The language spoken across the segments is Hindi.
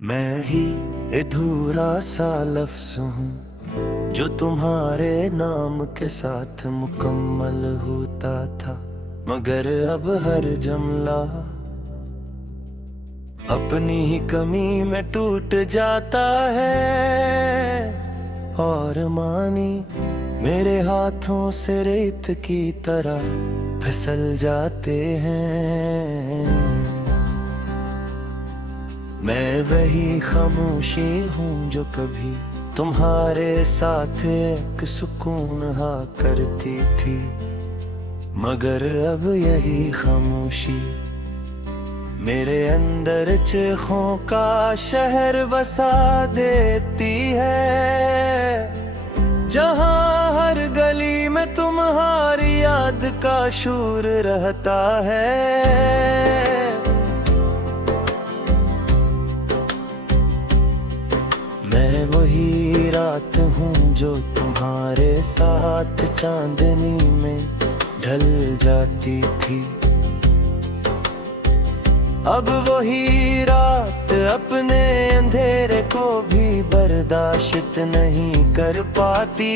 मैं ही अधूरा सा लफ्ज़ हूँ जो तुम्हारे नाम के साथ मुकम्मल होता था, मगर अब हर जुमला अपनी ही कमी में टूट जाता है। और मानी मेरे हाथों से रेत की तरह फिसल जाते हैं। मैं वही खामोशी हूँ जो कभी तुम्हारे साथ एक सुकून हा करती थी, मगर अब यही खामोशी मेरे अंदर चीखों का शहर बसा देती है, जहाँ हर गली में तुम्हारी याद का शोर रहता है। मैं वही रात हूँ जो तुम्हारे साथ चांदनी में ढल जाती थी, अब वही रात अपने अंधेरे को भी बर्दाश्त नहीं कर पाती,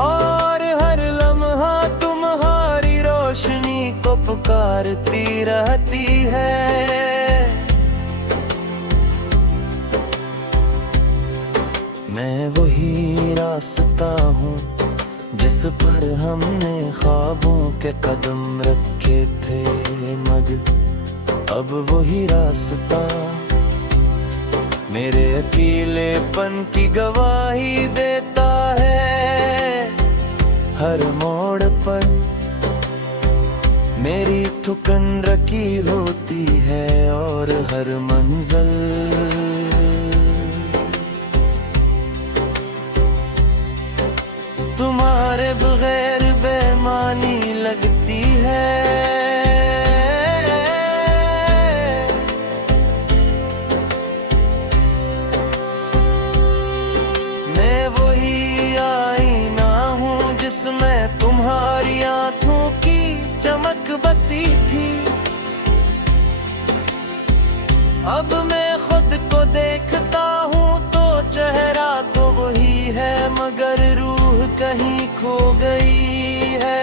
और हर लम्हा तुम्हारी रोशनी को पुकारती रहती है। मैं वही रास्ता हूँ जिस पर हमने ख्वाबों के कदम रखे थे, मगर अब वही रास्ता मेरे अकेलेपन की गवाही देता है। हर मोड़ पर मेरी ठुकन रखी होती है, और हर मंजिल तुम्हारे बगैर बेमानी लगती है। मैं वही आईना हूँ जिसमें तुम्हारी आंखों की चमक बसी थी, अब मैं खुद को देखता हूँ तो चेहरा तो वही है, मगर रूह कहीं खो गई है,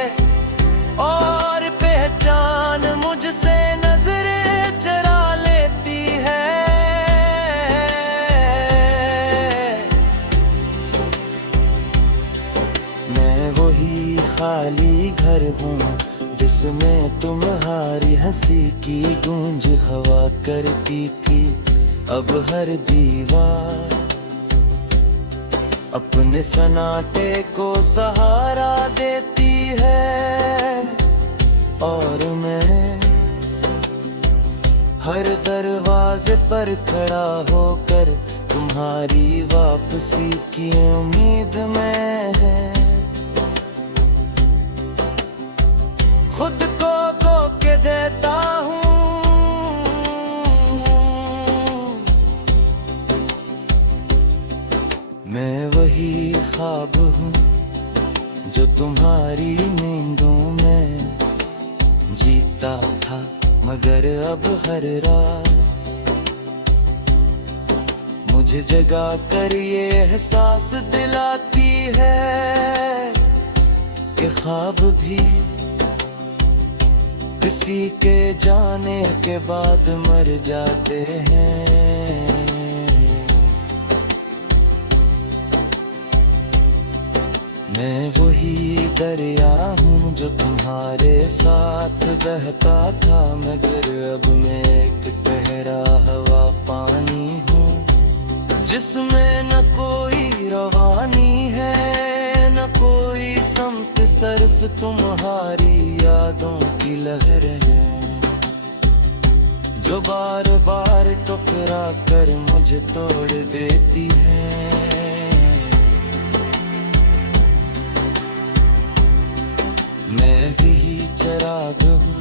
और पहचान मुझसे नजरें चुरा लेती है। मैं वही खाली घर हूँ जिसमें तुम्हारी हंसी की गूंज हवा करती थी, अब हर दीवार अपने सन्नाटे को सहारा देती है, और मैं हर दरवाजे पर खड़ा होकर तुम्हारी वापसी की उम्मीद में है। खुद को धोखे देता हूँ, मैं वही ख्वाब हूँ जो तुम्हारी नींदों में जीता था, मगर अब हर रात मुझे जगा कर ये एहसास दिलाती है कि ख्वाब भी किसी के जाने के बाद मर जाते हैं। मैं वही दरिया हूँ जो तुम्हारे साथ बहता था, मगर अब मैं एक गहरा हवा पानी हूँ जिसमें न कोई रवानी है, न कोई समत सिर्फ तुम्हारी यादों की लहरें हैं, जो बार बार टकरा कर मुझे तोड़ देती है। मैं भी चिराग हूँ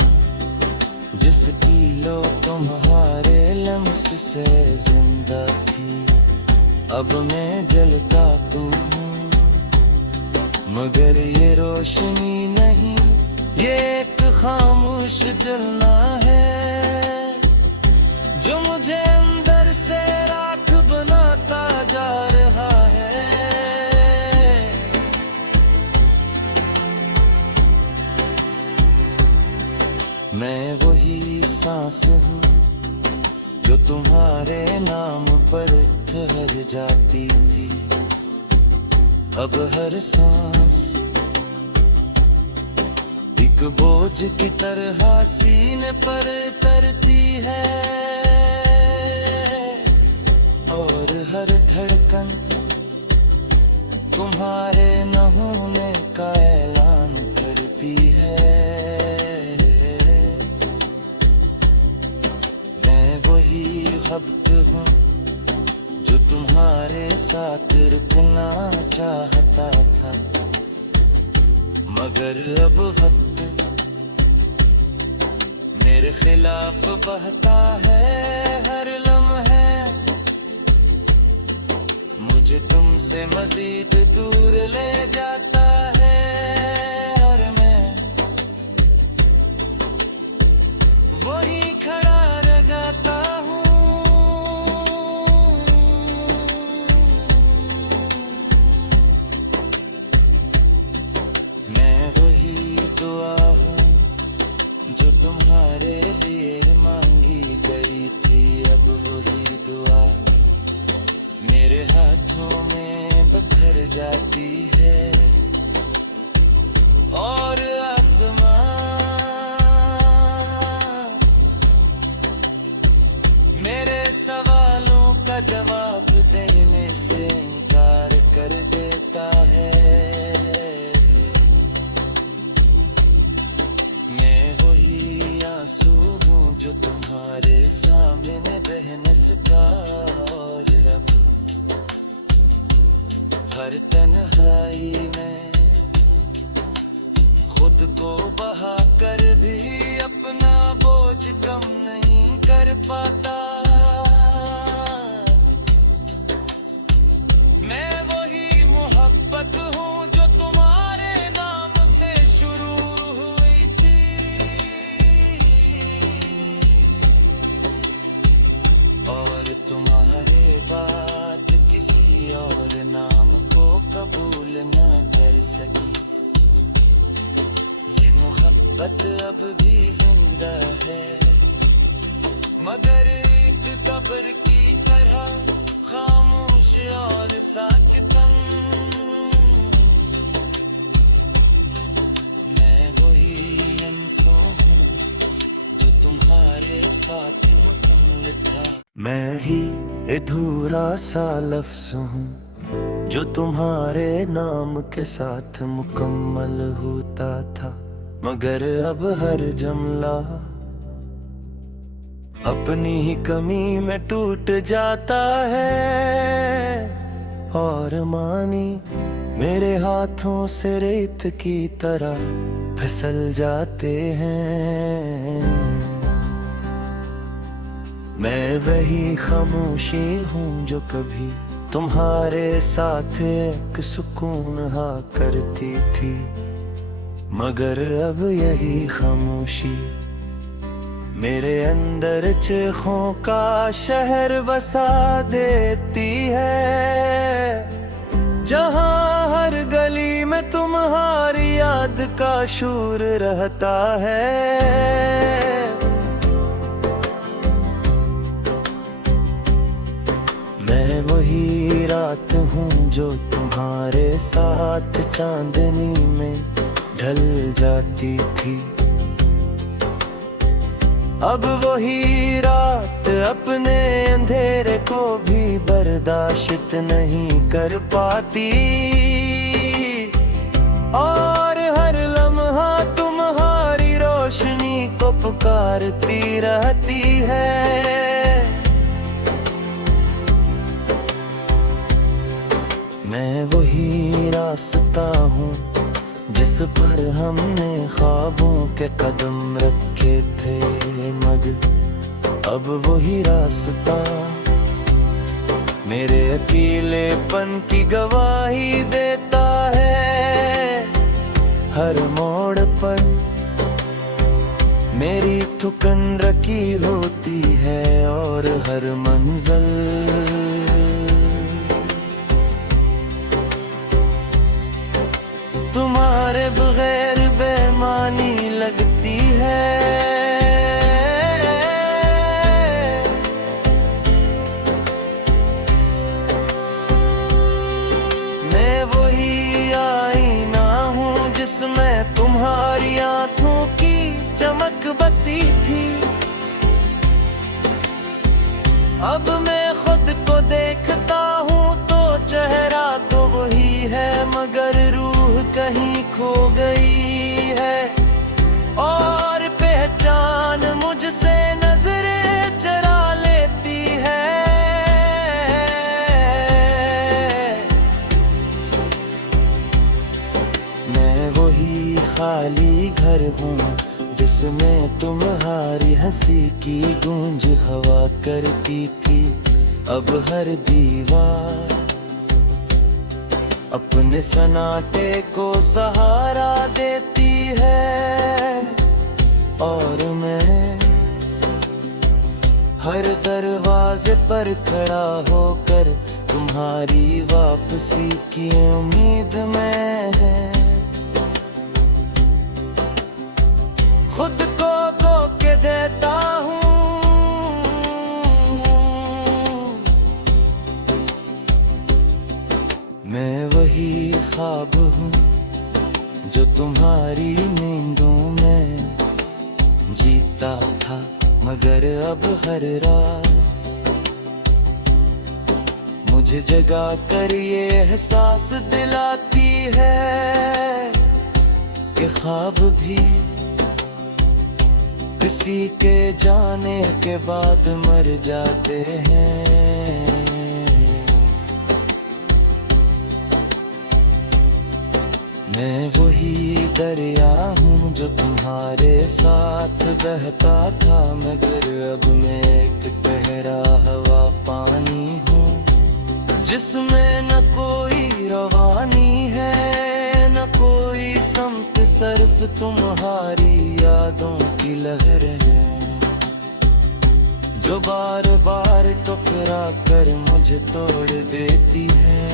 जिसकी लो तुम्हारे लम्स से जिंदा थी, अब मैं जलता तो हूँ, मगर ये रोशनी नहीं, ये एक खामोश जलना है जो मुझे सांस हूँ जो तुम्हारे नाम पर ठहर जाती थी। अब हर सांस एक बोझ की तरह सीने पर तरती है, और हर धड़कन तुम्हारे न होने का ऐलान करती है। मैं वही वक्त हूँ जो तुम्हारे साथ रुकना चाहता था, मगर अब वक्त मेरे खिलाफ बहता है। हर लम्हे मुझे तुमसे मजीद दूर ले जाता है, और मैं वही खड़ा रह जाता हूँ। मैं वही दुआ हूँ जो तुम्हारे लिए मांगी गई थी। अब वही दुआ मेरे हाथों में बिखर जाती है, और आसमां मेरे सवालों का जवाब देने से इनकार कर देता है। मैं वही आंसू हूँ जो तुम्हारे सामने बह न सका, और रब हर तन्हाई में खुद को बहा कर भी अपना बोझ कम नहीं कर पाता। मैं वही मोहब्बत हूँ जो तुम्हारे नाम से शुरू हुई थी, और तुम्हारे बाद किसी और नाम को कबूल ना कर सकी। ये मोहब्बत अब भी जिंदा है, मगर एक कब्र की तरह खामोश और साकितन। मैं वही इंसान हूँ जो तुम्हारे साथ मुकम्मल था। मैं ही अधूरा सा लफ्ज़ हूँ जो तुम्हारे नाम के साथ मुकम्मल होता था, मगर अब हर जुमला अपनी ही कमी में टूट जाता है, और मानी मेरे हाथों से रेत की तरह फिसल जाते हैं। मैं वही खामोशी हूँ जो कभी तुम्हारे साथ एक सुकून हा करती थी, मगर अब यही खामोशी मेरे अंदर चीखों का शहर बसा देती है, जहाँ हर गली में तुम्हारी याद का शोर रहता है। मैं वही रात हूँ जो तुम्हारे साथ चांदनी में ढल जाती थी। अब वही रात अपने अंधेरे को भी बर्दाश्त नहीं कर पाती, और हर लम्हा तुम्हारी रोशनी को पुकारती रहती है। मैं वही रास्ता हूँ जिस पर हमने ख्वाबों के कदम रखे थे, मगर अब वही रास्ता मेरे अकेलेपन की गवाही देता है। हर मोड़ पर मेरी थुकन रखी होती है, और हर मंजिल तुम्हारे बगैर बेमानी लगती है। एक बसी थी। अब मैं खुद को देखता हूँ तो चेहरा तो वही है, मगर रूह कहीं खो गई है। और पहचान मुझसे नजरें चरा लेती है। मैं वही खाली घर हूँ जिसमें तुम्हारी हंसी की गूंज हवा करती थी। अब हर दीवार अपने सन्नाटे को सहारा देती है। और मैं हर दरवाजे पर खड़ा होकर तुम्हारी वापसी की उम्मीद में है। खुद को धोखे देता हूँ, मैं वही ख्वाब हूँ जो तुम्हारी नींदों में जीता था। मगर अब हर रात मुझे जगा कर ये एहसास दिलाती है कि ख्वाब भी किसी के जाने के बाद मर जाते हैं। मैं वही दरिया हूँ जो तुम्हारे साथ बहता था, मगर अब मैं एक गहरा हवा पानी हूँ जिसमें न कोई रवानी है न कोई समत सिर्फ तुम्हारी यादों की लहर है जो बार बार टकरा कर मुझे तोड़ देती है।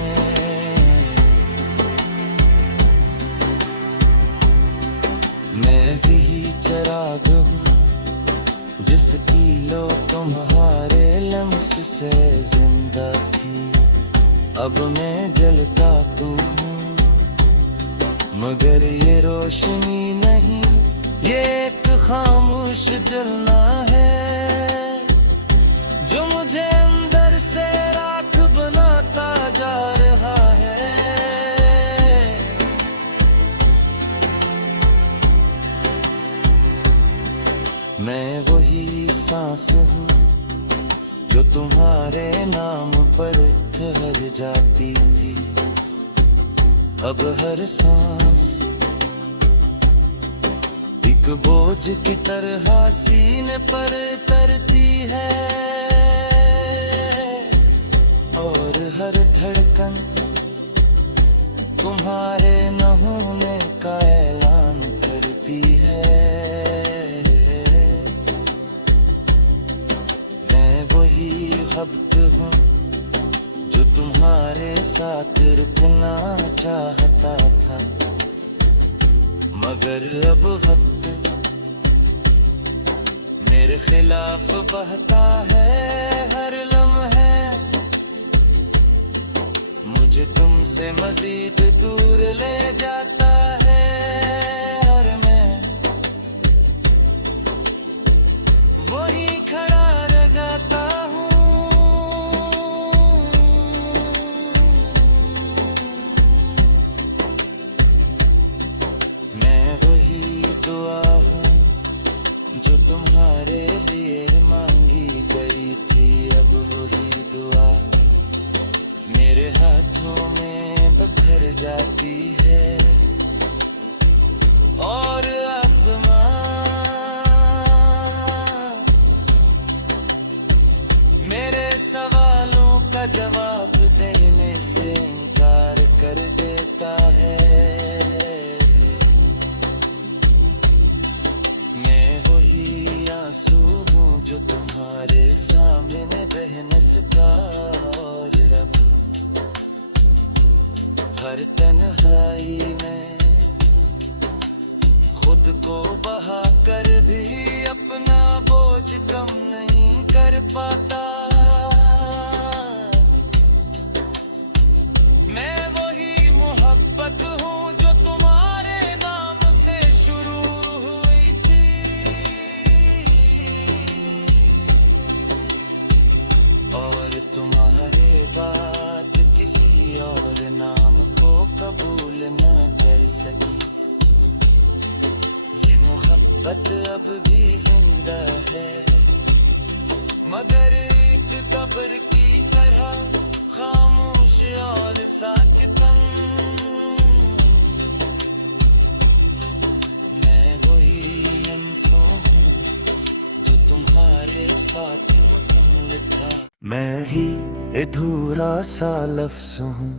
मैं भी चिराग हूँ जिसकी लो तुम्हारे लम्स से जिंदा थी। अब मैं जलता तो हूँ मगर ये रोशनी नहीं, ये एक खामोश जलना है जो मुझे अंदर से राख बनाता जा रहा है। मैं वही सांस हूँ जो तुम्हारे नाम पर ठहर जाती थी। अब हर सांस एक बोझ की तरह सीने पर उतरती है और हर धड़कन तुम्हारे न होने का ऐलान करती है। मैं वही वक्त हूँ जो तुम्हारे साथ रुकना चाहता था, मगर अब वक्त मेरे खिलाफ बहता है। हर लम्हे मुझे तुमसे मजीद दूर ले जाता है और मैं वही खड़ा रह जाता हूँ। मैं वही दुआ हूँ जो तुम्हारे लिए मांगी गई थी। अब वही दुआ मेरे हाथों में बखर जाती है और आसमां मेरे सवालों का जवाब देने से इनकार कर देता है। मैं वही आंसू हूँ जो तुम्हारे सामने बह न सका और रब हर तन्हाई में खुद को बहा कर भी अपना बोझ कम नहीं कर पाता। मैं वही मोहब्बत हूँ जो तुम्हारे नाम से शुरू हुई थी। कर सकी। ये मोहब्बत अब भी जिंदा है, मगर एक कब्र की तरह खामोश और साकितन। मैं वही इंसान हूँ जो तुम्हारे साथ मुकम्मल था। मैं ही अधूरा सा लफ्ज़ हूँ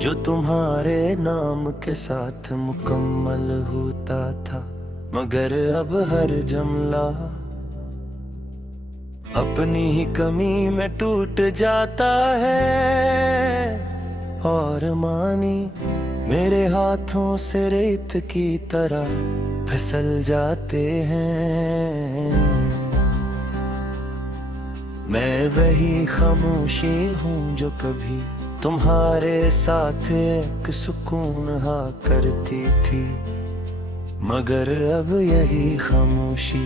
जो तुम्हारे नाम के साथ मुकम्मल होता था, मगर अब हर जुमला अपनी ही कमी में टूट जाता है। और मानी मेरे हाथों से रेत की तरह फिसल जाते हैं। मैं वही खामोशी हूँ जो कभी तुम्हारे साथ एक सुकून हा करती थी, मगर अब यही खामोशी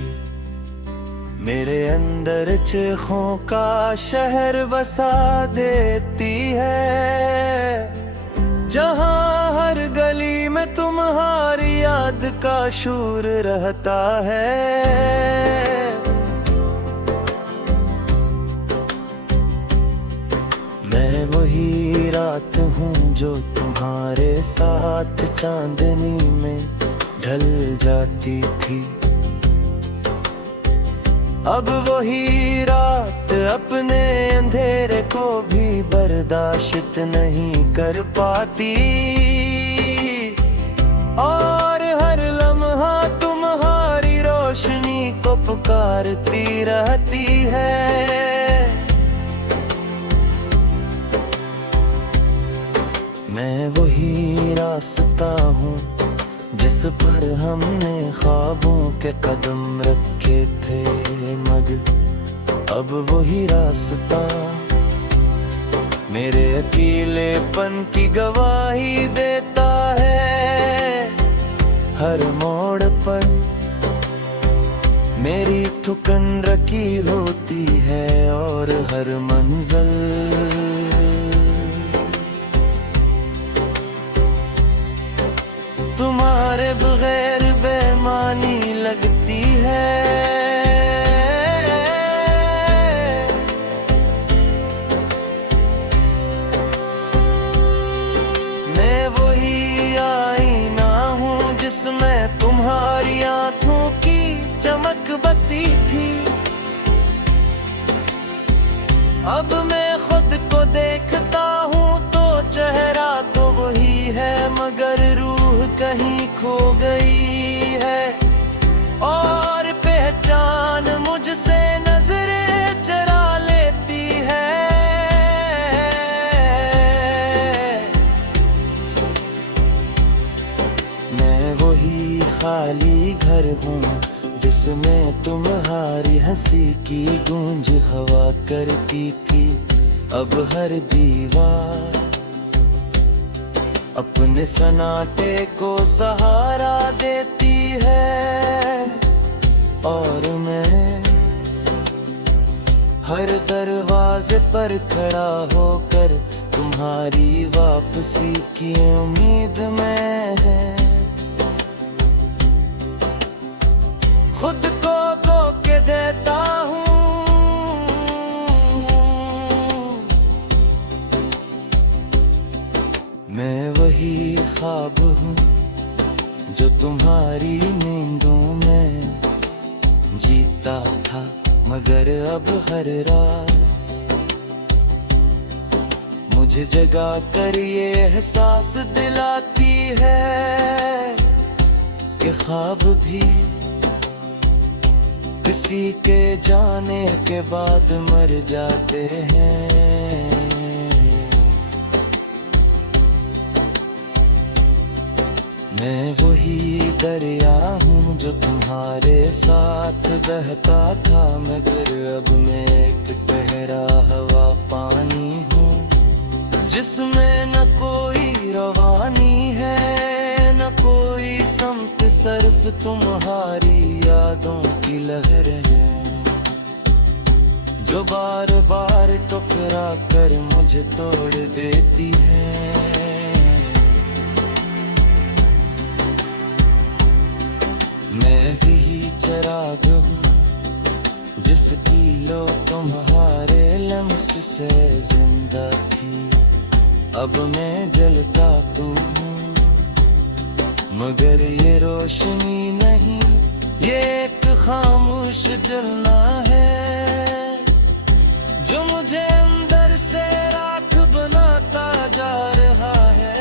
मेरे अंदर चीखों का शहर बसा देती है। जहाँ हर गली में तुम्हारी याद का शोर रहता है। मैं वही रात हूँ जो तुम्हारे साथ चांदनी में ढल जाती थी। अब वही रात अपने अंधेरे को भी बर्दाश्त नहीं कर पाती, और हर लम्हा तुम्हारी रोशनी को पुकारती रहती है। मैं वही रास्ता हूँ जिस पर हमने ख्वाबों के कदम रखे थे, मगर अब वही रास्ता मेरे अकेलेपन की गवाही देता है। हर मोड़ पर मेरी ठुकन रखी होती है, और हर मंजिल तुम्हारे बगैर बेमानी लगती है। मैं वही आईना हूँ जिसमें तुम्हारी आंखों की चमक बसी थी। अब मैं खुद को देखता हूँ तो चेहरा तो वही है, मगर रूह कहीं खो गई है। और पहचान मुझसे नजरें चुरा लेती है। मैं वही खाली घर हूँ जिसमें तुम्हारी हंसी की गूंज हवा करती थी। अब हर दीवार अपने सन्नाटे को सहारा देती है, और मैं हर दरवाजे पर खड़ा होकर तुम्हारी वापसी की उम्मीद में है। खुद को धोखे देता हूँ, मैं वही ख्वाब हूँ जो तुम्हारी नींदों में जीता था, मगर अब हर रात मुझे जगा कर ये एहसास दिलाती है कि ख्वाब भी किसी के जाने के बाद मर जाते हैं। मैं वही दरिया हूँ जो तुम्हारे साथ बहता था, मगर अब मैं एक गहरा हवा पानी हूँ जिसमें न कोई रवानी है न कोई समत सिर्फ तुम्हारी यादों की लहरें हैं जो बार बार टकरा कर मुझे तोड़ देती है। मैं भी चिराग हूँ जिसकी लो तुम्हारे लम्स से जिंदा थी। अब मैं जलता तो हूँ मगर ये रोशनी नहीं, ये एक खामोश जलना है जो मुझे अंदर से राख बनाता जा रहा है।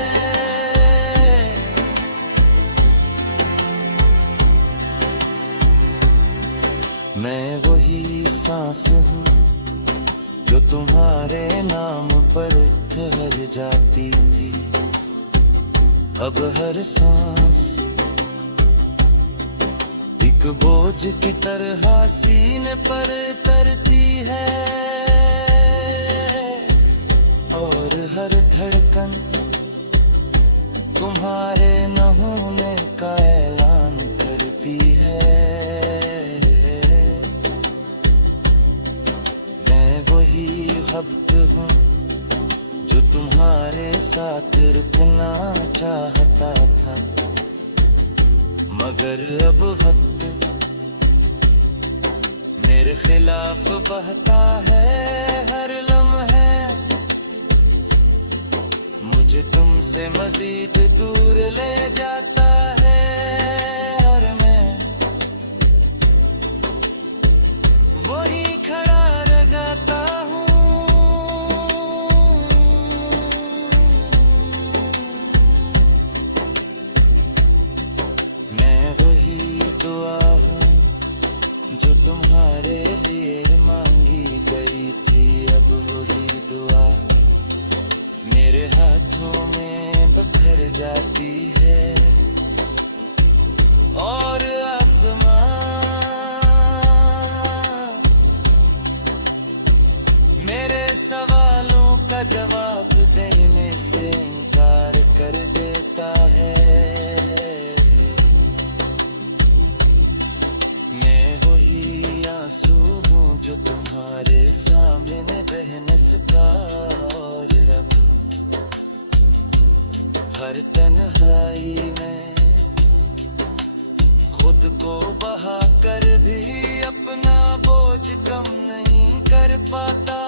मैं वही सांस हूँ जो तुम्हारे नाम पर ठहर जाती थी। अब हर सांस एक बोझ की तरह सीने पर तरती है और हर धड़कन तुम्हारे न होने का ऐलान करती है। मैं वही वक्त हूँ जो तुम्हारे साथ रुकना चाहता था, मगर अब वक्त मेरे खिलाफ बहता है। हर लम्हे मुझे तुमसे मजीद दूर ले जाता है और मैं वही खड़ा रह जाता हूँ। मैं वही दुआ हूँ जो तुम्हारे लिए मांगी गई थी। अब वही दुआ मेरे हाथों में बिखर जाती है और आसमां मेरे सवालों का जवाब देने से इनकार कर देता है। मैं वही आंसू हूँ जो तुम्हारे सामने बह न सका और रब हर तन्हाई में खुद को बहा कर भी अपना बोझ कम नहीं कर पाता।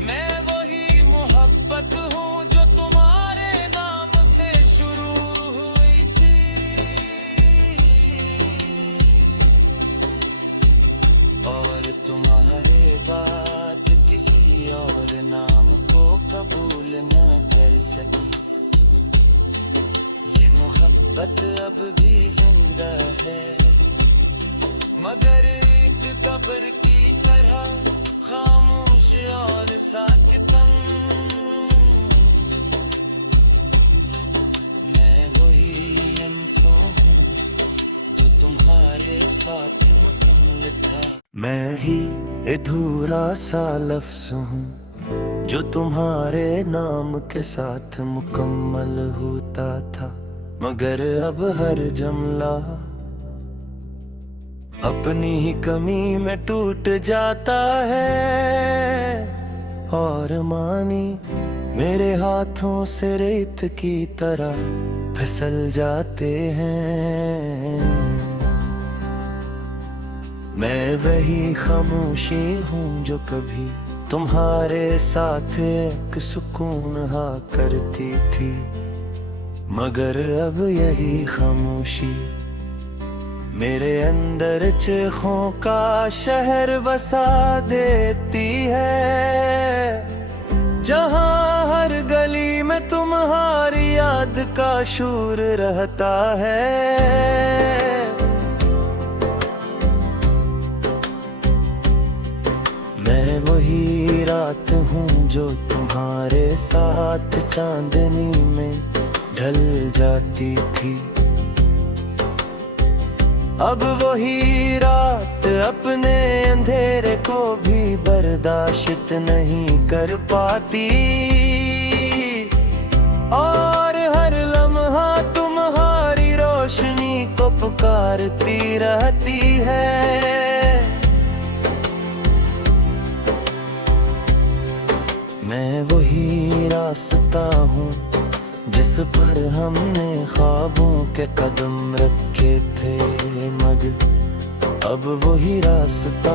मैं वही मोहब्बत हूँ जो तुम्हारे नाम से शुरू हुई थी और तुम्हारे बाद किसी और नाम को कबूल न कर सकी। ये मोहब्बत अब भी जिंदा है मगर एक कब्र की तरह खामोश और साकितन। मैं वही इंसान हूँ जो तुम्हारे साथ मुकम्मल था। मैं ही अधूरा सा लफ्ज़ हूँ जो तुम्हारे नाम के साथ मुकम्मल होता था, मगर अब हर जुमला अपनी ही कमी में टूट जाता है और मानी मेरे हाथों से रेत की तरह फिसल जाते हैं। मैं वही खामोशी हूँ जो कभी तुम्हारे साथ एक सुकून हा करती थी, मगर अब यही खामोशी मेरे अंदर चीखों का शहर बसा देती है, जहाँ हर गली में तुम्हारी याद का शोर रहता है। मैं वही रात हूँ जो तुम्हारे साथ चांदनी में ढल जाती थी। अब वही रात अपने अंधेरे को भी बर्दाश्त नहीं कर पाती और हर लम्हा तुम्हारी रोशनी को पुकारती रहती है। मैं वही रास्ता हूँ जिस पर हमने ख्वाबों के कदम रखे थे, मगर अब वही रास्ता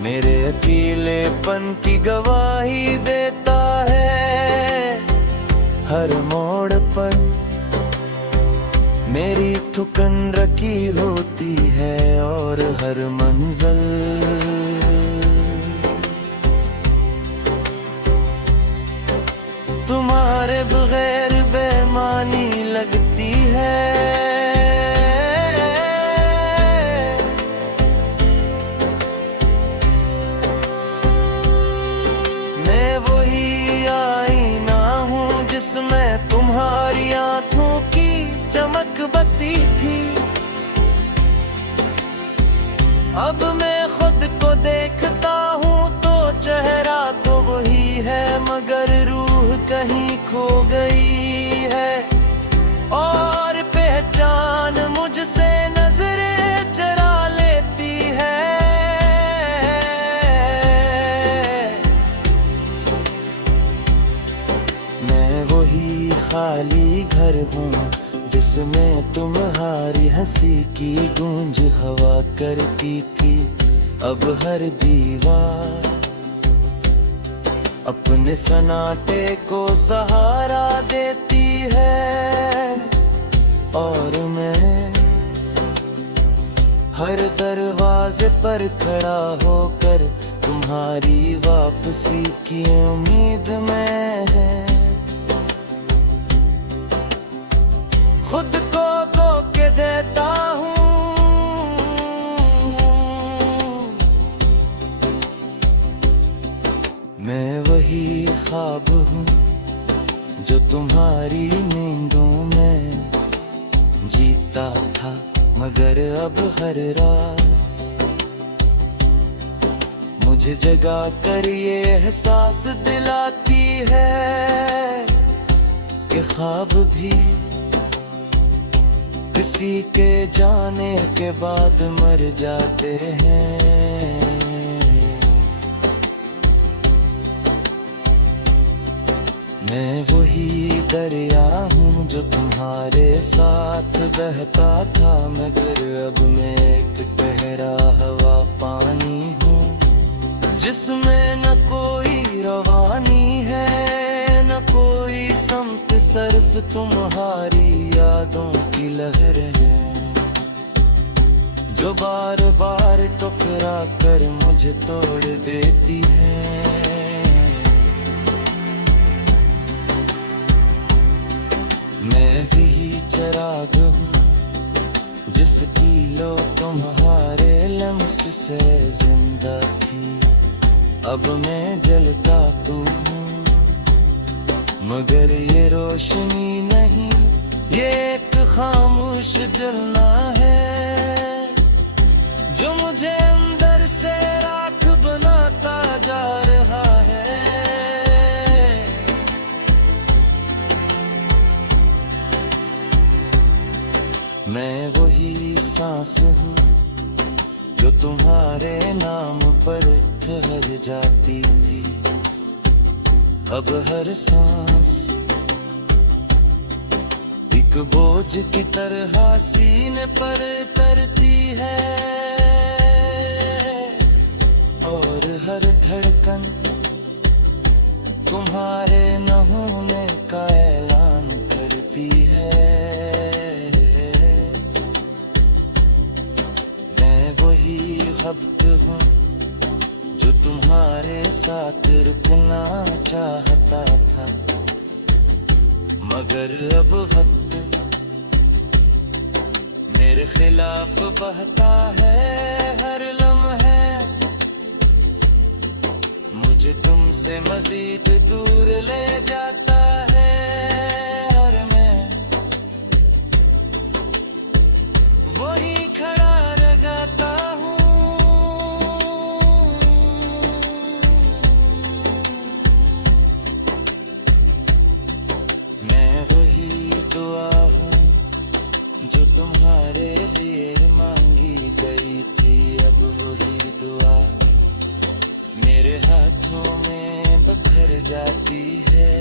मेरे अकेलेपन की गवाही देता है। हर मोड़ पर मेरी ठुकन रखी होती है और हर मंजिल तुम्हारे बगैर बेमानी लगती है। मैं वही आईना हूँ जिसमें तुम्हारी आंखों की चमक बसी थी। अब मैं खुद को देखता हूँ तो चेहरा तो वही है, मगर रूह कहीं खो गई है और पहचान मुझसे नजरें चुरा लेती है। मैं वही खाली घर हूँ जिसमें तुम्हारी हंसी की गूंज हवा करती थी। अब हर दीवार अपने सन्नाटे को सहारा देती है और मैं हर दरवाजे पर खड़ा होकर तुम्हारी वापसी की उम्मीद में है। खुद को धोखे देता हूँ, मैं वही ख्वाब हूँ जो तुम्हारी नींदों में जीता था, मगर अब हर रात मुझे जगा कर ये एहसास दिलाती है कि ख्वाब भी किसी के जाने के बाद मर जाते हैं। मैं वही दरिया हूँ जो तुम्हारे साथ बहता था, मगर अब मैं एक ठहरा हवा पानी हूँ जिसमें न कोई रवानी है न कोई समत सिर्फ तुम्हारी यादों की लहरें हैं जो बार बार टकरा कर मुझे तोड़ देती है। मैं भी चिराग हूँ जिसकी लो तुम्हारे लम्स से जिंदा थी। अब मैं जलता तो हूँ मगर ये रोशनी नहीं, ये एक खामोश जलना है जो मुझे अंदर से राख बनाता जा रहा है। मैं वही सांस हूँ जो तुम्हारे नाम पर ठहर जाती थी। अब हर सांस एक बोझ की तरह सीने पर तरती है और हर धड़कन तुम्हारे न होने का ऐलान करती है। मैं वही वक्त हूँ जो तुम्हारे साथ रुकना चाहता था, मगर अब वक्त मेरे खिलाफ बहता है। हर लम्हे मुझे तुमसे मजीद दूर ले जाता है और मैं वही खड़ा रह जाता हूँ। मैं वही दुआ हूँ जो तुम्हारे लिए मांगी गई थी। अब वही दुआ मेरे हाथों में बखर जाती है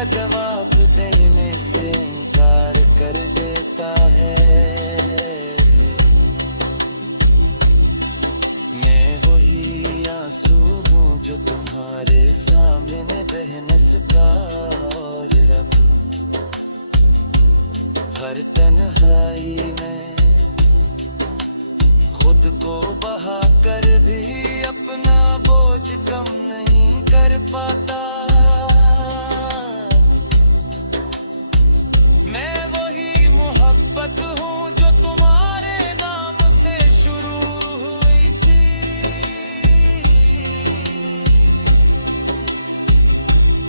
का जवाब देने से इनकार कर देता है। मैं वही आंसू हूँ जो तुम्हारे सामने बह न सका, और रब हर तन्हाई में खुद को बहा कर भी अपना बोझ कम नहीं कर पाता। मैं वही मोहब्बत हूँ जो तुम्हारे नाम से शुरू हुई थी,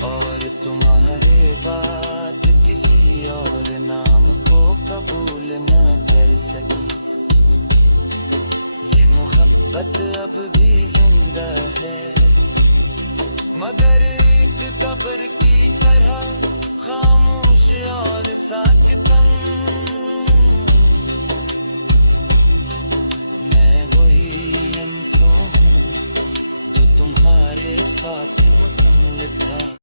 और तुम्हारे बाद किसी और नाम को कबूल न कर सकी। ये मोहब्बत अब भी जिंदा है, मगर एक कब्र की तरह खामोश और साकितन। मैं वही इंसान हूँ जो तुम्हारे साथ मुकम्मल था।